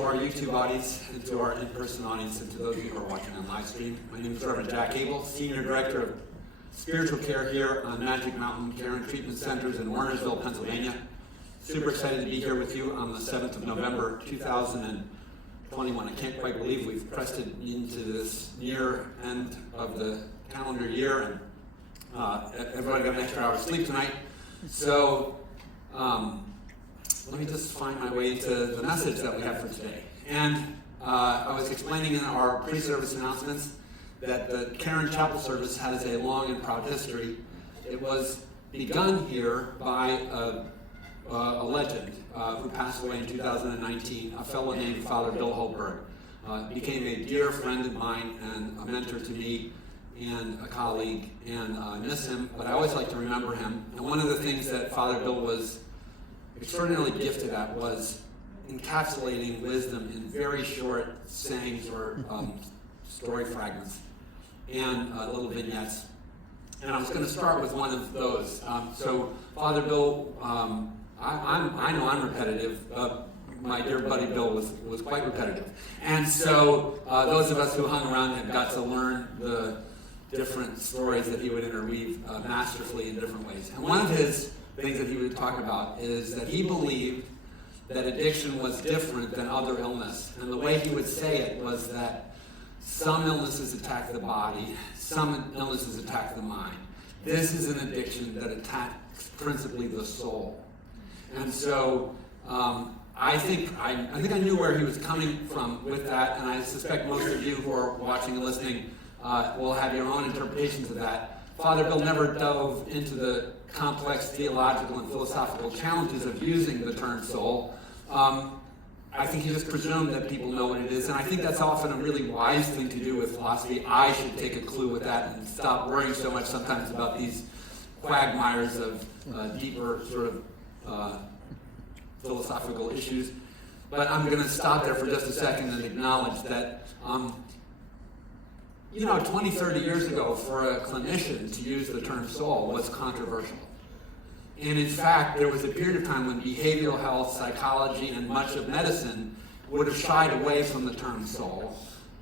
to our YouTube audience, and to our in-person audience, and to those of you who are watching on live stream. My name is Reverend Jack Abel, Senior Director of Spiritual Care here on Magic Mountain Caron Treatment Centers in Warnersville, Pennsylvania. Super excited to be here with you on the 7th of November, 2021. I can't quite believe we've pressed it into this near end of the calendar year, and everybody got an extra hour of sleep tonight. So, let me just find my way to the message that we have for today. And I was explaining in our pre-service announcements that the Caron Chapel service has a long and proud history. It was begun here by a legend who passed away in 2019, a fellow named Father Bill Holberg. Became a dear friend of mine and a mentor to me and a colleague, and I miss him, but I always like to remember him. And one of the things that Father Bill was extraordinarily gifted at was encapsulating wisdom in very short sayings or story fragments and little vignettes. And I was going to start with one of those. So Father Bill, I know I'm repetitive. My dear buddy Bill was quite repetitive. And so those of us who hung around him got to learn the different stories that he would interweave masterfully in different ways. And one of his things that he would talk about is that he believed that addiction was different than other illness. And the way he would say it was that some illnesses attack the body, some illnesses attack the mind. This is an addiction that attacks principally the soul. And so I think I knew where he was coming from with that, and I suspect most of you who are watching and listening will have your own interpretations of that. Father Bill never dove into the complex theological and philosophical challenges of using the term soul. I think he just presumed that people know what it is, and I think that's often a really wise thing to do with philosophy. I should take a clue with that and stop worrying so much sometimes about these quagmires of deeper sort of philosophical issues. But I'm going to stop there for just a second and acknowledge that 20, 30 years ago, for a clinician to use the term soul was controversial. And in fact, there was a period of time when behavioral health, psychology, and much of medicine would have shied away from the term soul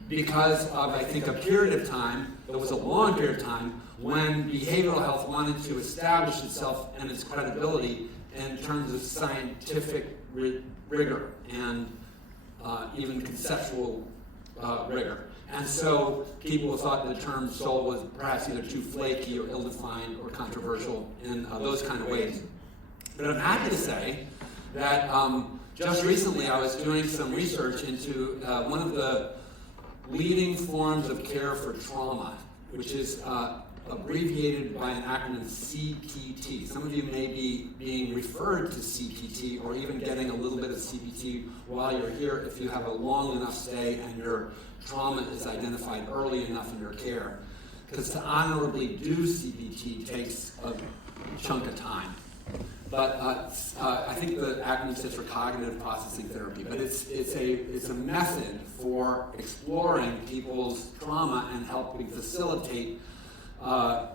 because of, I think, a period of time, it was a long period of time, when behavioral health wanted to establish itself and its credibility in terms of scientific rigor and even conceptual rigor. And so people thought the term soul was perhaps either too flaky or ill-defined or controversial in those kind of ways. But I'm happy to say that just recently I was doing some research into one of the leading forms of care for trauma, which is abbreviated by an acronym CPT. Some of you may be being referred to CPT or even getting a little bit of CPT while you're here if you have a long enough stay and your trauma is identified early enough in your care. Because to honorably do CPT takes a chunk of time. But I think the acronym stands for cognitive processing therapy. But it's a method for exploring people's trauma and helping facilitate a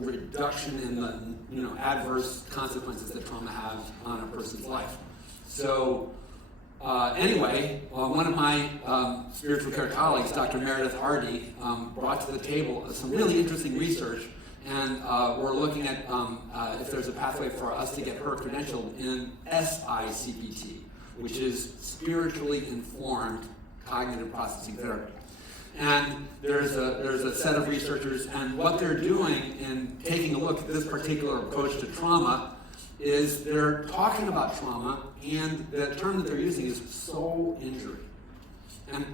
reduction in the adverse consequences that trauma has on a person's life. So anyway, one of my spiritual care colleagues, Dr. Meredith Hardy, brought to the table some really interesting research, and we're looking at if there's a pathway for us to get her credentialed in SICPT, which is Spiritually Informed Cognitive Processing Therapy. And there's a set of researchers, and what they're doing in taking a look at this particular approach to trauma is they're talking about trauma, and the term that they're using is soul injury. And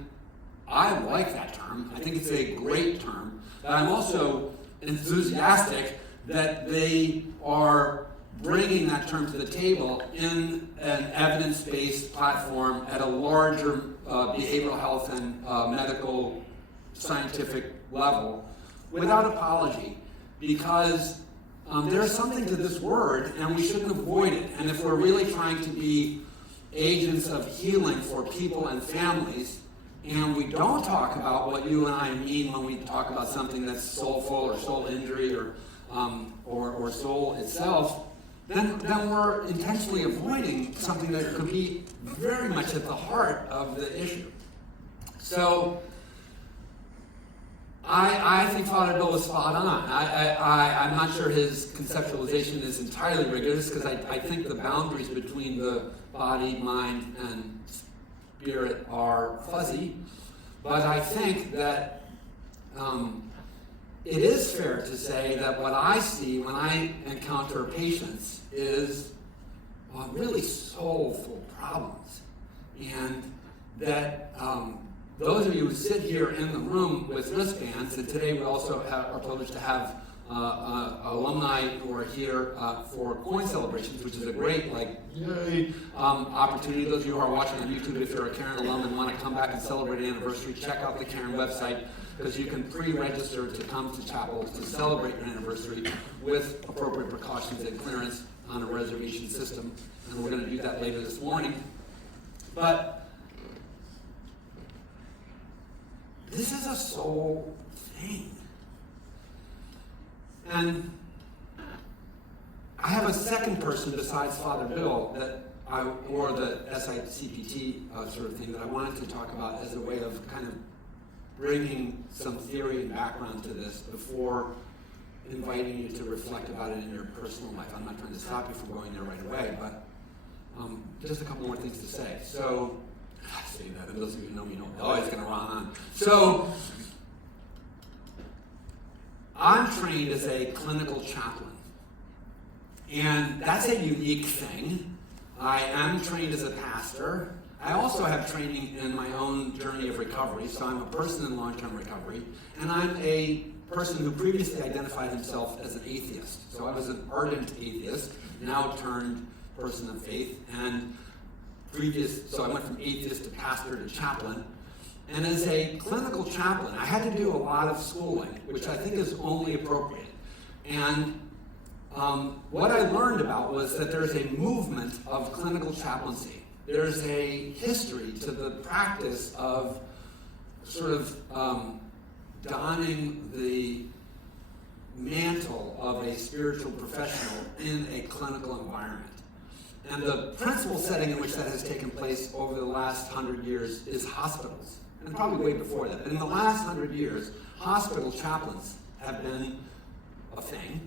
I like that term. I think it's a great term. But I'm also enthusiastic that they are bringing that term to the table in an evidence-based platform at a larger behavioral health and medical scientific level without apology, because there's something to this word and we shouldn't avoid it. And if we're really trying to be agents of healing for people and families, and we don't talk about what you and I mean when we talk about something that's soulful or soul injury or soul itself, then we're intentionally avoiding something that could be very much at the heart of the issue. So I think Father Bill was spot on. I'm not sure his conceptualization is entirely rigorous, because I think the boundaries between the body, mind, and spirit are fuzzy. But I think that it is fair to say that what I see when I encounter patients is really soulful problems. And that those of you who sit here in the room with wristbands, and today we also are privileged to have alumni who are here for coin celebrations, which is a great, yay, opportunity. Those of you who are watching on YouTube, if you're a Caron alum and want to come back and celebrate an anniversary, check out the Caron website, because you can pre-register to come to chapel to celebrate your anniversary with appropriate precautions and clearance on a reservation system. And we're going to do that later this morning. But this is a soul thing. And I have a second person besides Father Bill or the SICPT sort of thing that I wanted to talk about as a way of kind of bringing some theory and background to this before inviting you to reflect about it in your personal life. I'm not trying to stop you from going there right away, but just a couple more things to say. So, I say that, and those of you who know me know, oh, it's going to run on. So, I'm trained as a clinical chaplain, and that's a unique thing. I am trained as a pastor. I also have training in my own journey of recovery, so I'm a person in long-term recovery, and I'm a person who previously identified himself as an atheist. So I was an ardent atheist, now turned person of faith, and so I went from atheist to pastor to chaplain. And as a clinical chaplain, I had to do a lot of schooling, which I think is only appropriate. And what I learned about was that there's a movement of clinical chaplaincy. There's a history to the practice of sort of donning the mantle of a spiritual professional in a clinical environment. And the principal setting in which that has taken place over the last 100 years is hospitals, and probably way before that. But in the last 100 years, hospital chaplains have been a thing.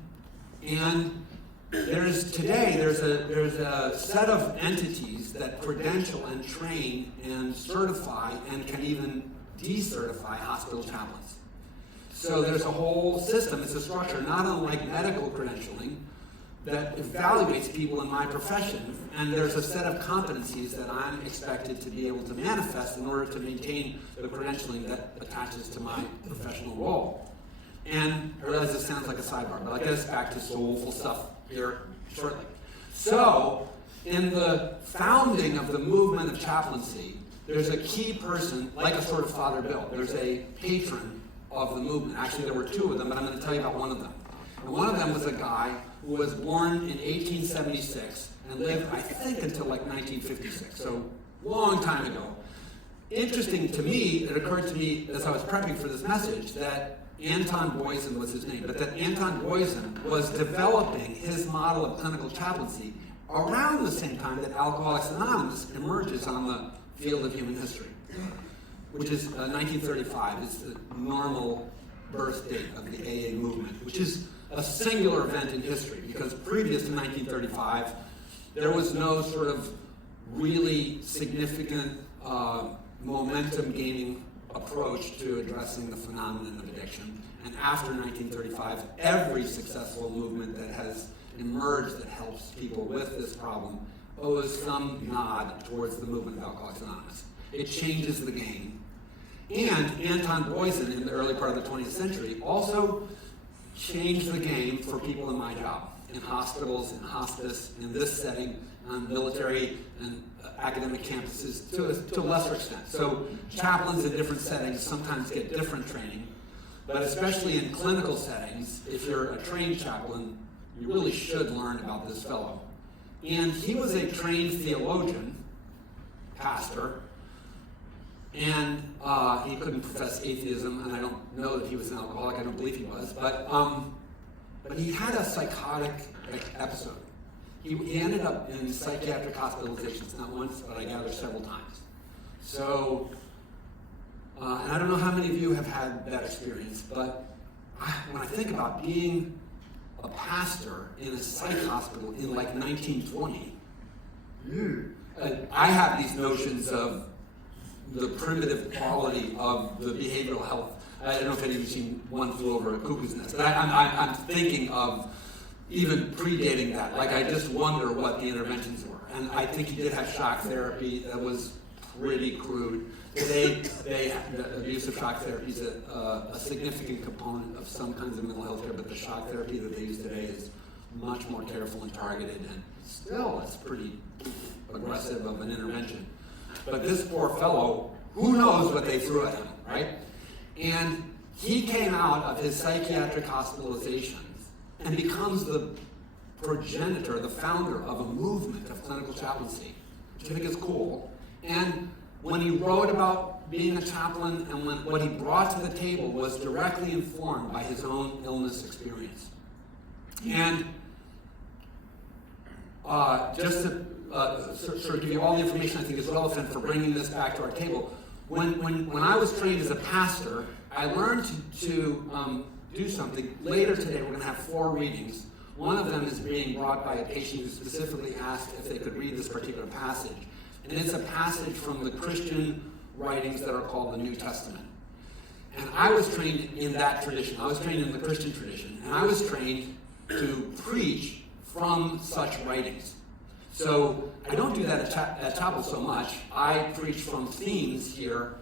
And there's a set of entities that credential and train and certify and can even decertify hospital chaplains. So there's a whole system, it's a structure, not unlike medical credentialing, that evaluates people in my profession, and there's a set of competencies that I'm expected to be able to manifest in order to maintain the credentialing that attaches to my professional role. And I realize this sounds like a sidebar, but I'll get us back to soulful stuff here shortly. So, in the founding of the movement of chaplaincy, there's a key person, like a sort of Father Bill. There's a patron of the movement. Actually, there were two of them, but I'm going to tell you about one of them. And one of them was a guy who was born in 1876 and lived, I think, until like 1956, so long time ago. Interesting to me, it occurred to me as I was prepping for this message that Anton Boysen was his name, but that Anton Boysen was developing his model of clinical chaplaincy around the same time that Alcoholics Anonymous emerges on the field of human history, which is 1935 is the normal birth date of the AA movement, which is a singular event in history, because previous to 1935, there was no sort of really significant momentum-gaining approach to addressing the phenomenon of addiction. And after 1935, every successful movement that has emerged that helps people with this problem owes some nod towards the movement of Alcoholics Anonymous. It changes the game. And Anton Boysen, in the early part of the 20th century, also changed the game for people in my job, in hospitals, in hospice, in this setting, on military and academic campuses to a lesser extent. So chaplains in different settings sometimes get different training, but especially in clinical settings, if you're a trained chaplain, you really should learn about this fellow. And he was a trained theologian, pastor, and he couldn't profess atheism, and I don't know that he was an alcoholic, I don't believe he was, but he had a psychotic episode. he ended up in psychiatric hospitalizations, not once, but I gather several times. So, and I don't know how many of you have had that experience, but when I think about being a pastor in a psych hospital in like 1920, I have these notions of the primitive quality of the behavioral health. I don't know if any of you have seen One Flew Over a Cuckoo's Nest, but I'm thinking of even predating that. Like, I just wonder what the interventions were. And I think he did have shock therapy that was pretty crude. Today, the use of shock therapy is a significant component of some kinds of mental health care, but the shock therapy that they use today is much more careful and targeted, and still it's pretty aggressive of an intervention. But this poor fellow, who knows what they threw at him, right? And he came out of his psychiatric hospitalizations and becomes the progenitor, the founder of a movement of clinical chaplaincy, which I think is cool. And when he wrote about being a chaplain and what he brought to the table was directly informed by his own illness experience. And just to sort of give you all the information I think is relevant for bringing this back to our table, when I was trained as a pastor, I learned to do something. Later today, we're going to have 4 readings. One of them is being brought by a patient who specifically asked if they could read this particular passage. And it's a passage from the Christian writings that are called the New Testament. And I was trained in that tradition. I was trained in the Christian tradition. And I was trained to preach from such writings. So I don't do that at chapel so much. I preach from themes here.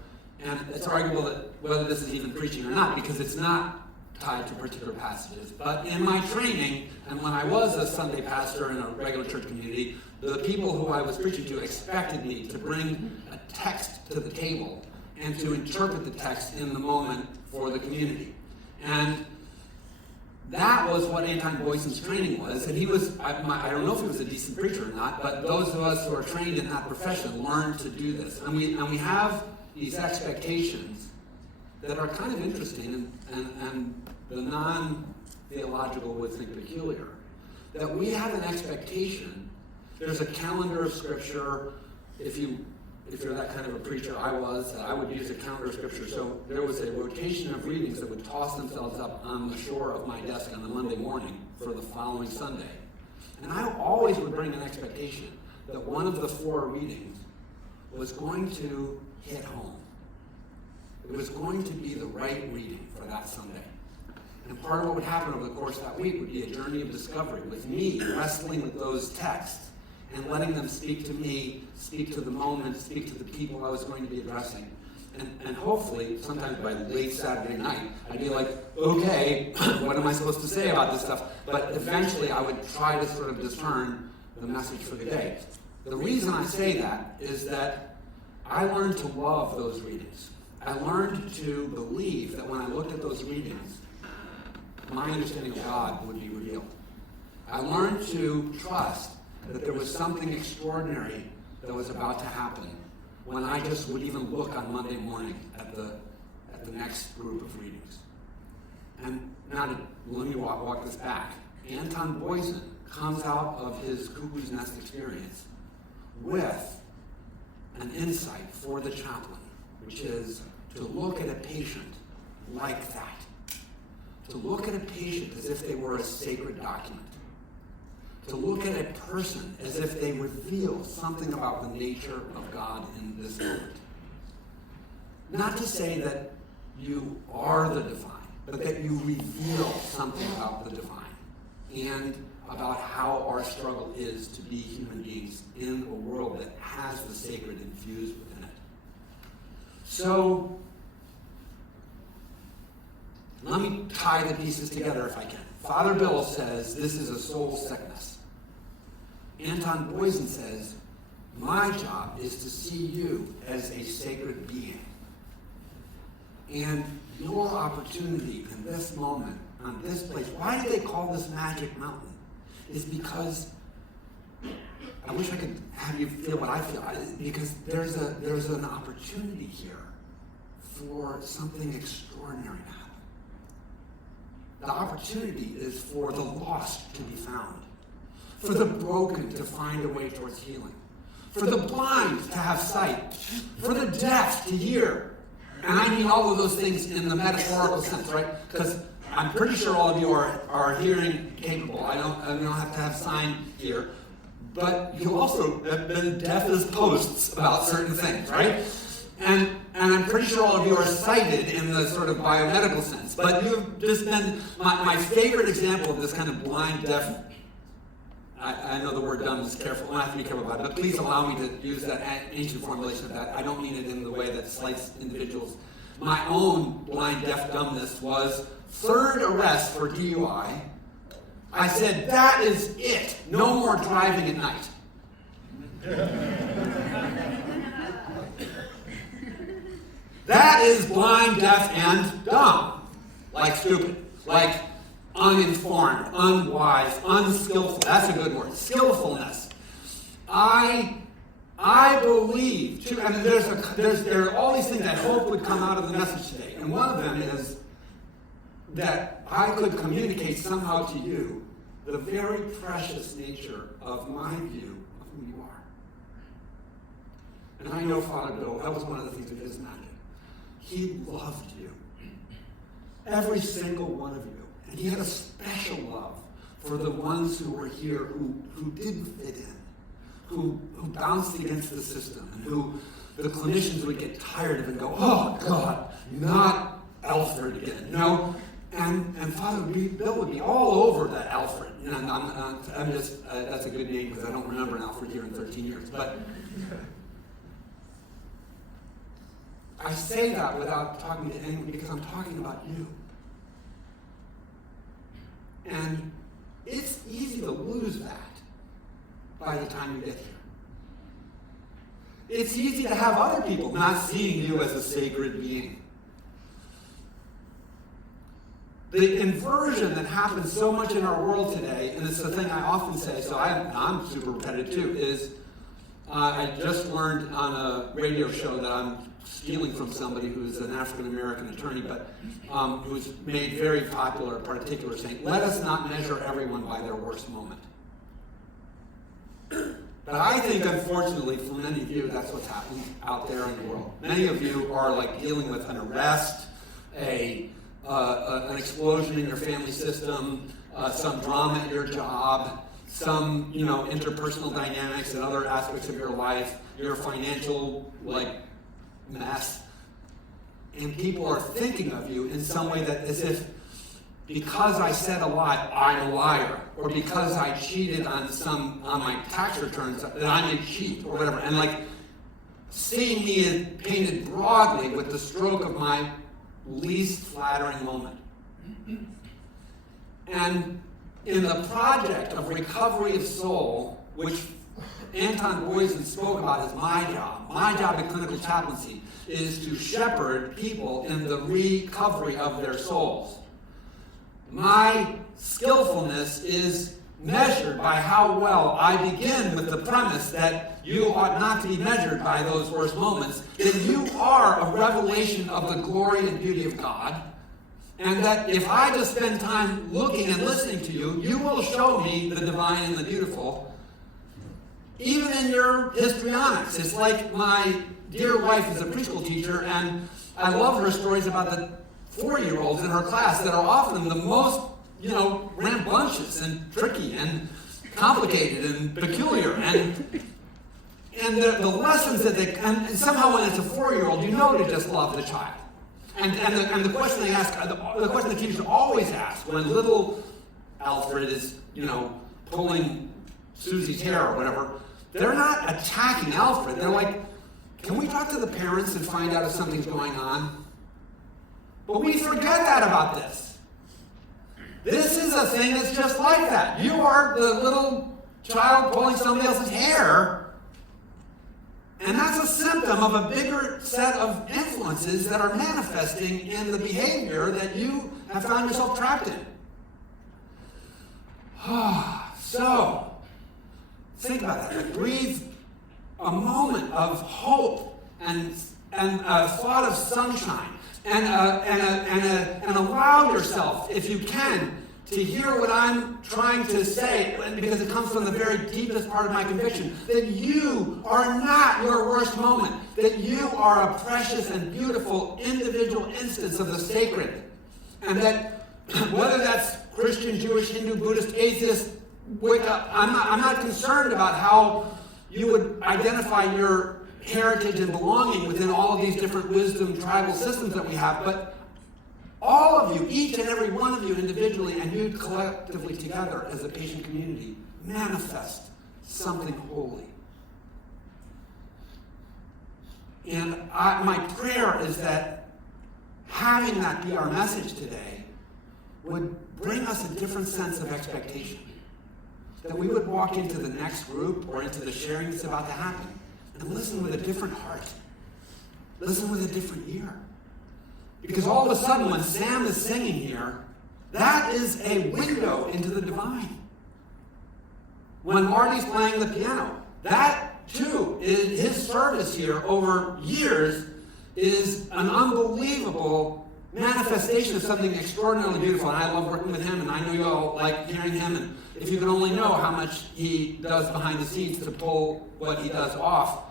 And it's arguable that whether this is even preaching or not, because it's not tied to particular passages. But in my training, and when I was a Sunday pastor in a regular church community, the people who I was preaching to expected me to bring a text to the table and to interpret the text in the moment for the community. And that was what Anton Boyson's training was. And he was, I don't know if he was a decent preacher or not, but those of us who are trained in that profession learned to do this. And we have these expectations that are kind of interesting and the non-theological would think peculiar. That we have an expectation. There's a calendar of scripture. If you're that kind of a preacher, I would use a calendar of scripture. So there was a rotation of readings that would toss themselves up on the shore of my desk on a Monday morning for the following Sunday. And I always would bring an expectation that one of the 4 readings was going to hit home. It was going to be the right reading for that Sunday. And part of what would happen over the course of that week would be a journey of discovery with me wrestling with those texts and letting them speak to me, speak to the moment, speak to the people I was going to be addressing. And hopefully, sometimes by late Saturday night, I'd be like, okay, what am I supposed to say about this stuff? But eventually I would try to sort of discern the message for the day. The reason I say that is that I learned to love those readings. I learned to believe that when I looked at those readings, my understanding of God would be revealed. I learned to trust that there was something extraordinary that was about to happen when I just would even look on Monday morning at the next group of readings. And now let me walk this back. Anton Boyson comes out of his Cuckoo's Nest experience with an insight for the chaplain, which is to look at a patient like that. To look at a patient as if they were a sacred document. To look at a person as if they reveal something about the nature of God in this moment. Not to say that you are the divine, but that you reveal something about the divine and about how our struggle is to be human beings in a world that has the sacred infused within it. So, let me tie the pieces together if I can. Father Bill says this is a soul sickness. Anton Boyson says, my job is to see you as a sacred being. And your opportunity in this moment, on this place, why do they call this Magic Mountain? Is because, I wish I could have you feel what I feel, because there's an opportunity here for something extraordinary to happen. The opportunity is for the lost to be found, for the broken to find a way towards healing, for the blind to have sight, for the deaf to hear. And I mean all of those things in the metaphorical sense, right? Because I'm pretty sure all of you are hearing capable. I don't have to have sign here. But you also have been deaf as posts about certain things, right? And I'm pretty sure all of you are sighted in the sort of biomedical sense. But you've just been, my favorite example of this kind of blind, deaf, I know the word dumb is careful, I have to be careful about it, but please allow me to use that ancient formulation of that. I don't mean it in the way that slights individuals. My own blind, deaf dumbness was third arrest for DUI. I said, that is it. No more driving at night. That is blind, deaf, and dumb. Like stupid. Like uninformed, unwise, unskillful. That's a good word. Skillfulness. I believe, too, and there are all these things I hope would come out of the message today. And one of them is that I could communicate somehow to you the very precious nature of my view of who you are. And I know Father Bill, that was one of the things of his magic. He loved you. Every single one of you. And he had a special love for the ones who were here who didn't fit in, who bounced against the system, and who the clinicians would get tired of and go, oh God, not Alfred again, you know? And Father Bill would be all over that Alfred. You know, I'm just, that's a good name because I don't remember an Alfred here in 13 years. But I say that without talking to anyone because I'm talking about you. And it's easy to lose that by the time you get here. It's easy to have other people not seeing you as a sacred being. The inversion that happens so much in our world today, and it's the thing I often say, so I'm super repetitive too, is I just learned on a radio show that I'm stealing from somebody who's an African-American attorney, but who's made very popular a particular saying, let us not measure everyone by their worst moment. But I think, unfortunately, for many of you, that's what's happening out there in the world. Many of you are like dealing with an arrest, an explosion in your family system, some drama at your job, some interpersonal dynamics and other aspects of your life, your financial mess, and people are thinking of you in some way that as if because I said a lie, I'm a liar, or because I cheated on my tax returns that I'm a cheat or whatever, and seeing me painted broadly with the stroke of my least flattering moment. And in the project of recovery of soul, which Anton Boysen spoke about as my job in clinical chaplaincy is to shepherd people in the recovery of their souls. My skillfulness is measured by how well I begin with the premise that you ought not to be measured by those worst moments, that you are a revelation of the glory and beauty of God, and that if I just spend time looking and listening to you, you will show me the divine and the beautiful, even in your histrionics. It's like my dear wife is a preschool teacher, and I love her stories about the 4-year-olds in her class that are often the most, rambunctious and tricky and complicated and peculiar. And the lessons that and somehow when it's a 4-year-old, to just love the child. And the question they ask, the question the teachers always ask when little Alfred is, pulling Susie's hair or whatever, they're not attacking Alfred. They're like, can we talk to the parents and find out if something's going on? But we forget that about this. This is a thing that's just like that. You are the little child pulling somebody else's hair, and that's a symptom of a bigger set of influences that are manifesting in the behavior that you have found yourself trapped in. So, think about that. Breathe a moment of hope and a thought of sunshine, and allow yourself, if you can, to hear what I'm trying to say, because it comes from the very deepest part of my conviction, that you are not your worst moment, that you are a precious and beautiful individual instance of the sacred, and that whether that's Christian, Jewish, Hindu, Buddhist, atheist, Wicca, I'm not concerned about how you would identify your heritage and belonging within all of these different wisdom tribal systems that we have, but all of you, each and every one of you individually and you collectively together as a patient community, manifest something holy. And my prayer is that having that be our message today would bring us a different sense of expectation. That we would walk into the next group or into the sharing that's about to happen and listen with a different heart. Listen with a different ear. Because all of a sudden, when Sam is singing here, that is a window into the divine. When Marty's playing the piano, that too, is his service here over years is an unbelievable manifestation of something extraordinarily beautiful. And I love working with him, and I know you all like hearing him. And if you could only know how much he does behind the scenes to pull what he does off.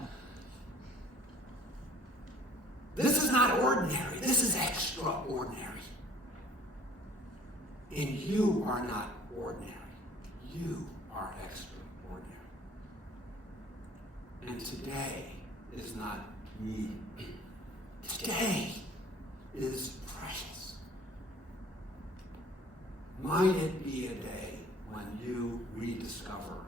This is not ordinary. This is extraordinary. And you are not ordinary. You are extraordinary. And today is not me. Today is precious. Might it be a day when you rediscover